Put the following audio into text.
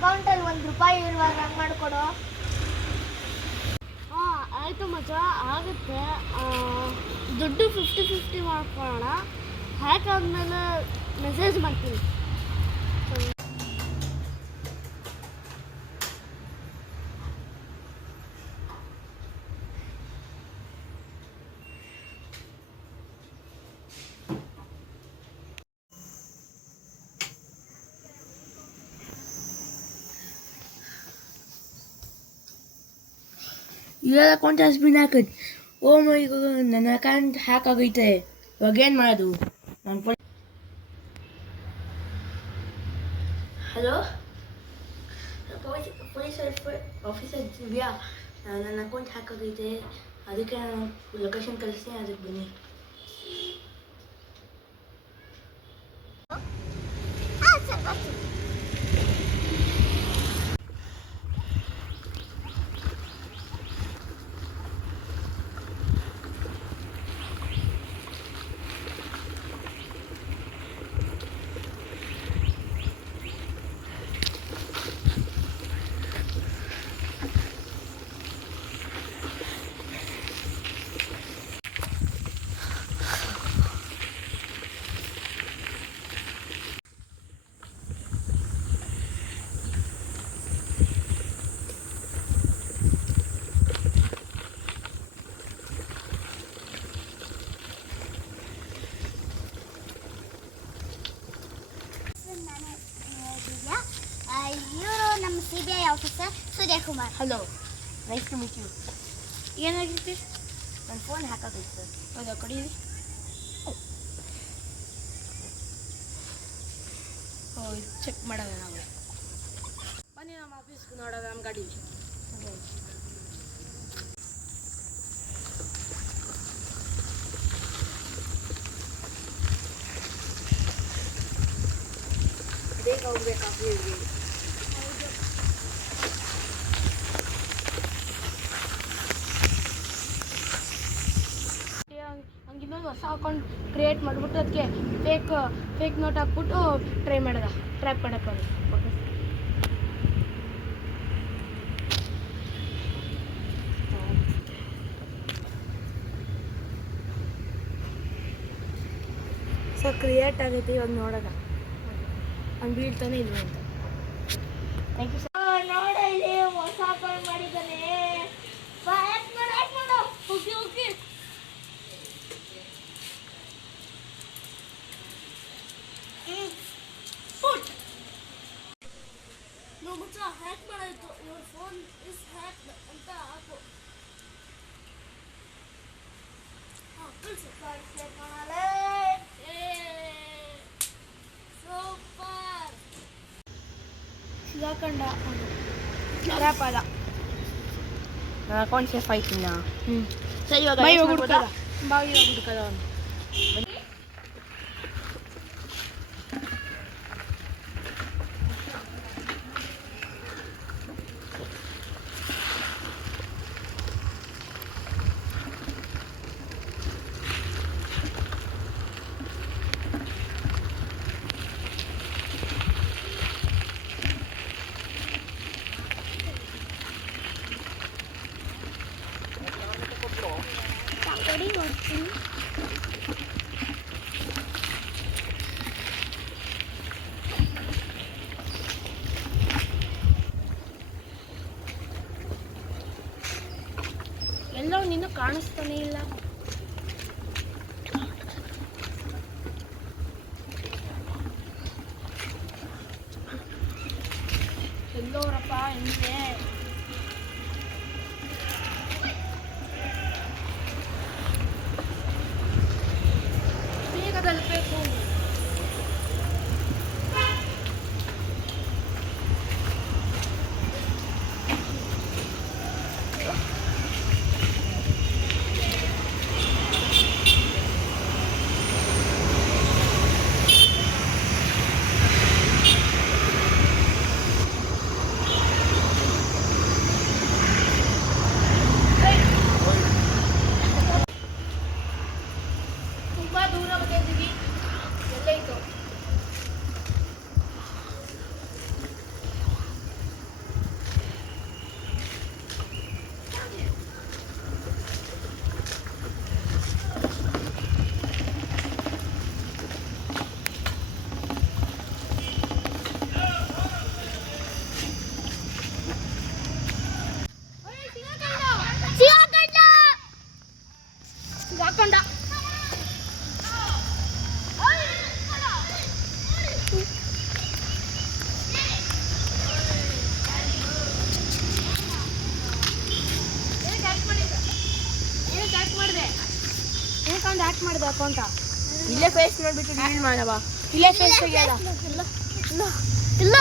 ಅಕೌಂಟಲ್ಲಿ ₹1 ಇರುವಾಗ ಹಂಗೆ ಮಾಡಿಕೊಡು. ಹಾಂ ಆಯಿತು ಮಚ್ಚ, ಆಗುತ್ತೆ. ದುಡ್ಡು 50-50 ಮಾಡ್ಕೊಳ್ಳೋಣ. ಹ್ಯಾಕ್ ಆದಮೇಲೆ ಮೆಸೇಜ್ ಮಾಡ್ತೀನಿ. Your account has been hacked. Oh my god, ನನ್ನ ಅಕೌಂಟ್ ಹ್ಯಾಕ್ ಆಗೈತೆ. ಇವಾಗ ಏನು ಮಾಡೋದು? ನಾನು ಹಲೋ, ಪೊಲೀಸ್ ಆಫೀಸರ್ ದಿವ್ಯಾ, ನನ್ನ ಅಕೌಂಟ್ ಹ್ಯಾಕ್ ಆಗೈತೆ. ಅದಕ್ಕೆ ನಾನು ಲೊಕೇಶನ್ ಕಳಿಸ್ತೀನಿ, ಅದಕ್ಕೆ ಬನ್ನಿ. ಇವರು ನಮ್ಮ CBI officer Sujay Kumar. Hello, nice to meet you. ಏನಾಗಿತ್ತು? ನನ್ನ ಫೋನ್ ಹ್ಯಾಕ್ ಆಗೈತೆ ಸರ್. ಹೌದಾ, ಕೊಡೀರಿ. ಇದು ಚೆಕ್ ಮಾಡೋಣ ನಾವು. ಬನ್ನಿ ನಮ್ಮ ಆಫೀಸ್ಗೆ ನೋಡೋಣ, ನಮ್ಮ ಗಾಡಿ. ಬೇಗ ಹೋಗ್ಬೇಕು ಆಫೀಸ್ಗೆ. ಹಂಗಿನ್ನೊಂದು ಹೊಸ ಅಕೌಂಟ್ ಕ್ರಿಯೇಟ್ ಮಾಡಿಬಿಟ್ಟು ಅದಕ್ಕೆ ಫೇಕ್ ನೋಟ್ ಹಾಕ್ಬಿಟ್ಟು ಟ್ರೈ ಮಾಡೋದ, ಟ್ರ್ಯಾಪ್ ಮಾಡೋಕ್ಕೆ. ಸರ್ ಕ್ರಿಯೇಟ್ ಆಗೈತೆ, ಇವಾಗ ನೋಡೋಣ. ಹಂಗೆ ಬೀಳ್ತಾನೆ ಇಲ್ಲ ಅಂತ. Thank you sir. ನೋಡ, ಇಲ್ಲಿ ಹೊಸ ಅಕೌಂಟ್ ಮಾಡಿದ್ದಾನೆ. Okay okay. ಮಚ್ಚ, ಹ್ಯಾಕ್ ಮಾಡಾಯ್ತು. ಯುವರ್ ಫೋನ್ ಇಸ್ ಹ್ಯಾಕ್ ಅಂತ ಹಾಕು. ಹಾಂ, ಕಳಿಸು. ಸೂಪರ್. ಸಿಗಾಕೊಂಡ ಟ್ರ್ಯಾಪ್ ಅದ. ನನ್ನ ಅಕೌಂಟ್ ಸೇಫ್ ಆಯ್ತಿಲ್ಲ. ಸರಿ, ಇವಾಗ ಬಾಯಿ ಹುಡುಕದ. ಹುಡುಕದ ಅವನು. ಎಲ್ಲೋ ನಿನ್ನ ಕಾಣಿಸ್ತಾನೆ ಇಲ್ಲ. ಎಲ್ಲೋರಪ್ಪ ಹಿಂಗೆ? ಬೇಗ ತಲುಪಬೇಕು. ಅಕೌಂಟಾ? ಇಲ್ಲೇ ಫೇಸ್ ನೋಡ್ಬಿಟ್ಟು ರಿವೀಲ್ ಮಾಡವ. ಇಲ್ಲೇ ಫೇಸ್ ತೆಗಿಯೋದ? ಇಲ್ಲ